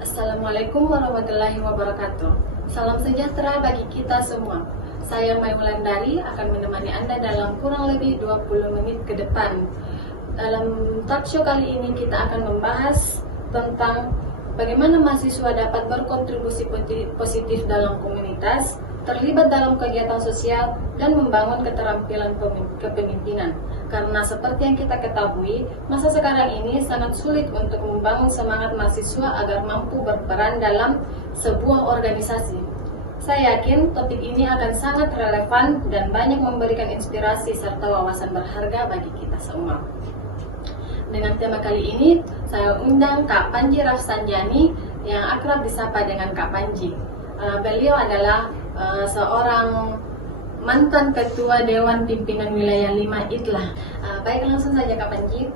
Assalamualaikum warahmatullahi wabarakatuh. Salam sejahtera bagi kita semua. Saya Mai Wulandari akan menemani Anda dalam kurang lebih 20 menit ke depan. Dalam talk show kali ini kita akan membahas tentang bagaimana mahasiswa dapat berkontribusi positif dalam komunitas, terlibat dalam kegiatan sosial, dan membangun keterampilan kepemimpinan. Karena seperti yang kita ketahui, masa sekarang ini sangat sulit untuk membangun semangat mahasiswa agar mampu berperan dalam sebuah organisasi. Saya yakin topik ini akan sangat relevan dan banyak memberikan inspirasi serta wawasan berharga bagi kita semua. Dengan tema kali ini, saya undang Kak Panji Rafsanjani yang akrab disapa dengan Kak Panji. Beliau adalah seorang mantan Ketua Dewan Pimpinan Wilayah 5 Itlah. Baik, langsung saja Kak Panji.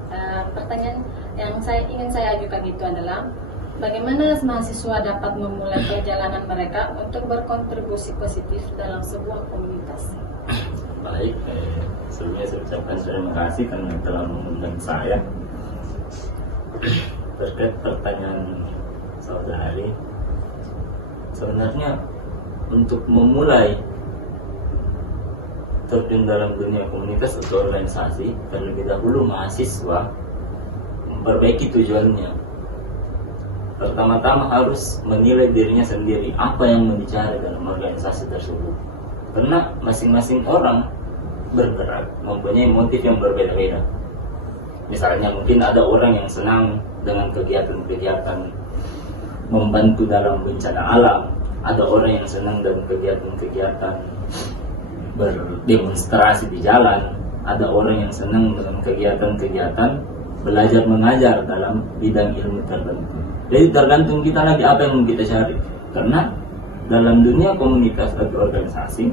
Pertanyaan yang ingin saya ajukan itu adalah bagaimana mahasiswa dapat memulai perjalanan mereka untuk berkontribusi positif dalam sebuah komunitas? Baik, sebelumnya saya ucapkan terima kasih karena telah mengundang saya. Terkait pertanyaan saudari, sebenarnya untuk memulai terjun dalam dunia komunitas atau organisasi, terlebih dahulu mahasiswa memperbaiki tujuannya. Pertama-tama harus menilai dirinya sendiri, apa yang mau dicari dalam organisasi tersebut. Karena masing-masing orang bergerak mempunyai motif yang berbeda-beda. Misalnya mungkin ada orang yang senang dengan kegiatan-kegiatan membantu dalam bencana alam, ada orang yang senang dengan kegiatan-kegiatan berdemonstrasi di jalan, ada orang yang senang dengan kegiatan-kegiatan belajar mengajar dalam bidang ilmu tertentu. Jadi tergantung kita lagi apa yang mau kita cari. Karena dalam dunia komunitas atau organisasi,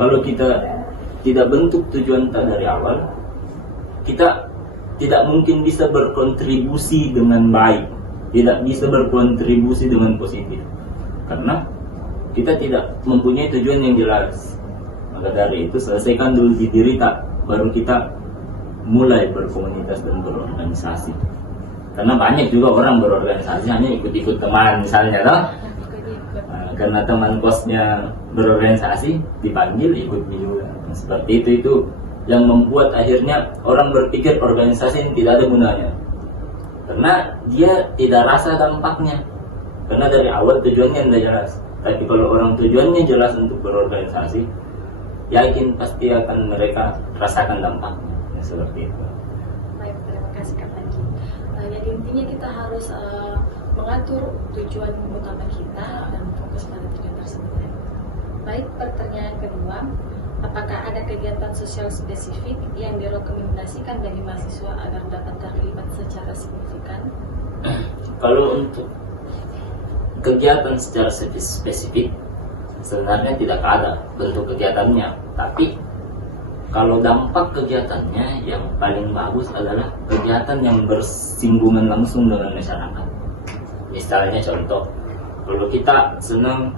kalau kita tidak bentuk tujuan dari awal, kita tidak mungkin bisa berkontribusi dengan baik, tidak bisa berkontribusi dengan positif. Karena kita tidak mempunyai tujuan yang jelas. Maka dari itu selesaikan dulu di diri baru kita mulai berkomunitas dan berorganisasi. Karena banyak juga orang berorganisasi hanya ikut-ikut teman misalnya, toh. Karena teman kosnya berorganisasi dipanggil ikut juga. Seperti itu yang membuat akhirnya orang berpikir organisasi ini tidak ada gunanya. Karena dia tidak rasa dampaknya. Karena dari awal tujuannya tidak jelas. Tapi kalau orang tujuannya jelas untuk berorganisasi, yakin pasti akan mereka rasakan dampaknya. Seperti itu. Baik, terima kasih Kak Panji. Jadi intinya kita harus mengatur tujuan utama kita dan fokus pada tujuan tersebut. Baik, pertanyaan kedua, apakah ada kegiatan sosial spesifik yang direkomendasikan bagi mahasiswa agar dapat terlibat secara signifikan? Kalau untuk kegiatan secara spesifik, sebenarnya tidak ada bentuk kegiatannya. Tapi kalau dampak kegiatannya yang paling bagus adalah kegiatan yang bersinggungan langsung dengan masyarakat. Misalnya contoh, kalau kita senang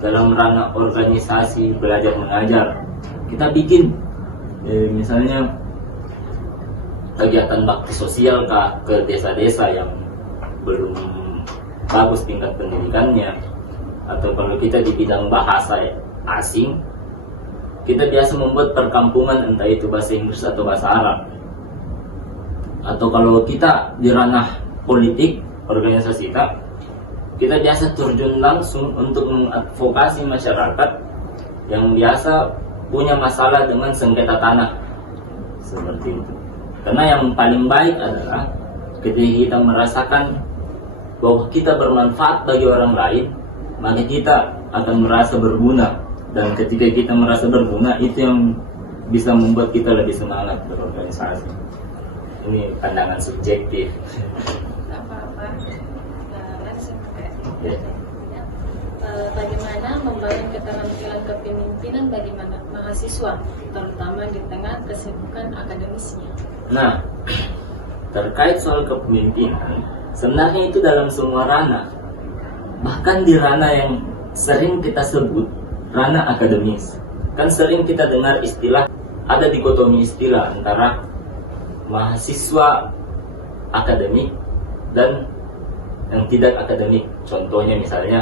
dalam ranah organisasi belajar mengajar, kita bikin misalnya kegiatan bakti sosial ke desa-desa yang belum bagus tingkat pendidikannya. Atau kalau kita di bidang bahasa asing, kita biasa membuat perkampungan, entah itu bahasa Inggris atau bahasa Arab. Atau kalau kita di ranah politik, organisasi kita biasa terjun langsung untuk mengadvokasi masyarakat yang biasa punya masalah dengan sengketa tanah. Seperti itu. Karena yang paling baik adalah ketika kita merasakan bahwa kita bermanfaat bagi orang lain, maka kita akan merasa berguna. Dan ketika kita merasa berguna, itu yang bisa membuat kita lebih semangat berorganisasi. Ini pandangan subjektif. Apa-apa. Langsung ke bagaimana membangun keterampilan kepemimpinan bagi mahasiswa, terutama di tengah kesibukan akademisnya? Nah, terkait soal kepemimpinan, sebenarnya itu dalam semua ranah. Bahkan di ranah yang sering kita sebut ranah akademis, kan sering kita dengar istilah, ada dikotomi istilah antara mahasiswa akademik dan yang tidak akademik. Contohnya misalnya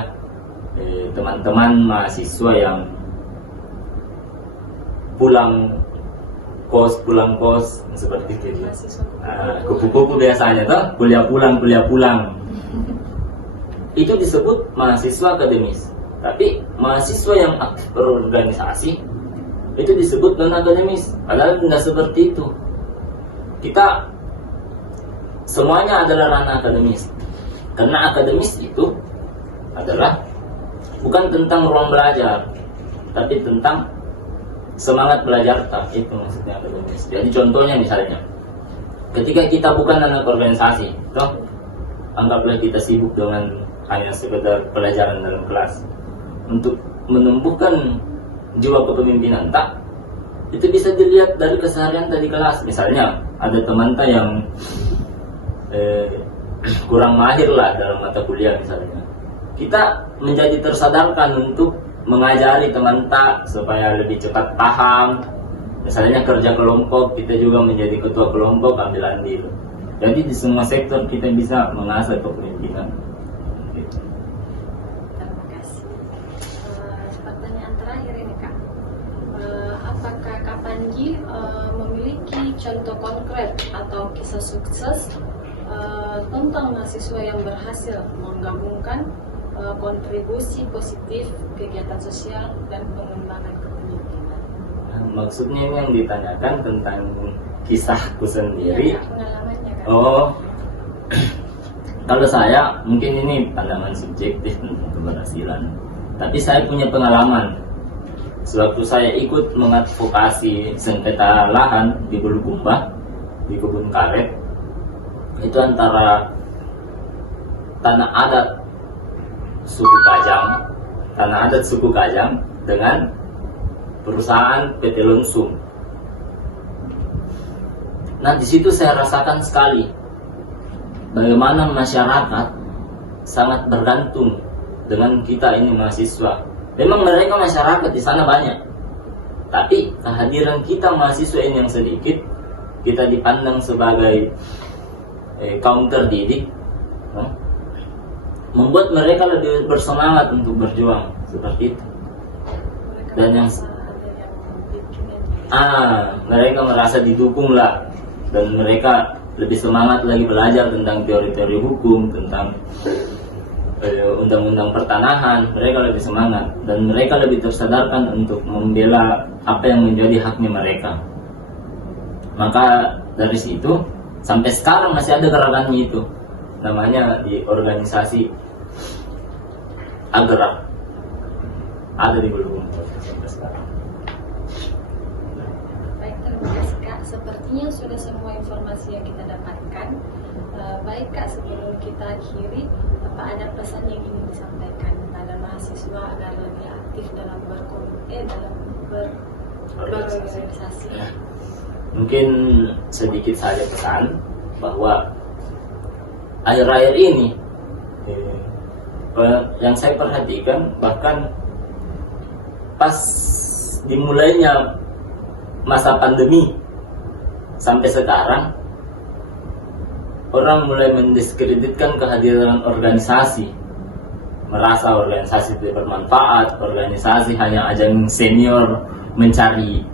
teman-teman mahasiswa yang pulang kos seperti itu. Kupu-kupu biasanya tuh kuliah pulang. Itu disebut mahasiswa akademis. Tapi mahasiswa yang aktif berorganisasi itu disebut non akademis. Padahal tidak seperti itu. Kita semuanya adalah ranah akademis. Karena akademis itu adalah bukan tentang ruang belajar, tapi tentang semangat belajar. Itu maksudnya akademis. Jadi contohnya misalnya, ketika kita bukan anak organisasi, toh anggaplah kita sibuk dengan hanya sekedar pelajaran dalam kelas. Untuk menumbuhkan jiwa kepemimpinan itu bisa dilihat dari keseharian tadi kelas. Misalnya ada teman yang kurang mahir lah dalam mata kuliah misalnya, kita menjadi tersadarkan untuk mengajari teman supaya lebih cepat paham. Misalnya kerja kelompok, kita juga menjadi ketua kelompok, ambil andil. Jadi di semua sektor kita bisa mengasah kepemimpinan. Terima kasih. Pertanyaan terakhir ini Kak, apakah Kak Panji memiliki contoh konkret atau kisah sukses tentang mahasiswa yang berhasil menggabungkan kontribusi positif kegiatan sosial dan pengembangan kepemimpinan? Maksudnya ini yang ditanyakan tentang kisahku sendiri. Ya, pengalamannya Kak. Oh, kalau saya mungkin ini pandangan subjektif tentang keberhasilan. Tapi saya punya pengalaman. Sewaktu saya ikut mengadvokasi sengketa lahan di Bulukumba, di kebun karet, itu antara tanah adat suku Kajang dengan perusahaan PT Lonsum. Nah, di situ saya rasakan sekali bagaimana masyarakat sangat bergantung dengan kita ini mahasiswa. Memang mereka masyarakat di sana banyak, tapi kehadiran kita mahasiswa ini yang sedikit, kita dipandang sebagai kaum terdidik, membuat mereka lebih bersemangat untuk berjuang seperti itu. Dan yang mereka merasa didukung lah, dan mereka lebih semangat lagi belajar tentang teori-teori hukum, tentang undang-undang pertanahan. Mereka lebih semangat dan mereka lebih tersadarkan untuk membela apa yang menjadi haknya mereka. Maka dari situ sampai sekarang masih ada gerakannya itu, namanya di organisasi Agerak, ada di Bulukumba sampai sekarang. Baik, terima kasih Kak. Sepertinya sudah semua informasi yang kita dapatkan. Baik Kak, sebelum kita akhiri, apa ada pesan yang ingin disampaikan pada mahasiswa agar lebih aktif dalam berorganisasi? Mungkin sedikit saja pesan bahwa akhir-akhir ini yang saya perhatikan, bahkan pas dimulainya masa pandemi sampai sekarang, orang mulai mendiskreditkan kehadiran organisasi, merasa organisasi tidak bermanfaat, organisasi hanya ajang senior mencari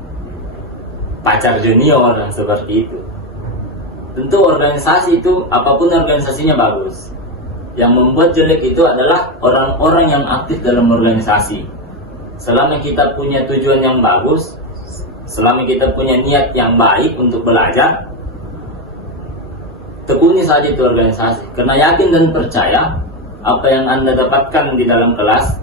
pacar junior dan seperti itu. Tentu organisasi itu, apapun organisasinya bagus. Yang membuat jelek itu adalah orang-orang yang aktif dalam organisasi. Selama kita punya tujuan yang bagus, selama kita punya niat yang baik untuk belajar, tekuni saja itu organisasi. Karena yakin dan percaya apa yang Anda dapatkan di dalam kelas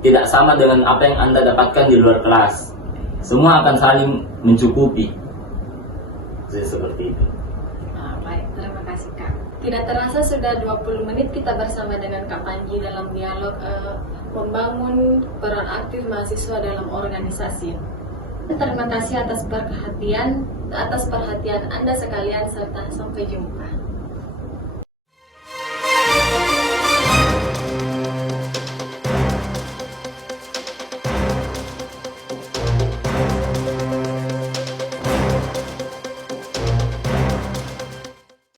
tidak sama dengan apa yang Anda dapatkan di luar kelas. Semua akan saling mencukupi. Jadi seperti itu. Baik, terima kasih Kak. Tidak terasa sudah 20 menit kita bersama dengan Kak Panji dalam dialog membangun peran aktif mahasiswa dalam organisasi. Terima kasih atas perhatian Anda sekalian, serta sampai jumpa.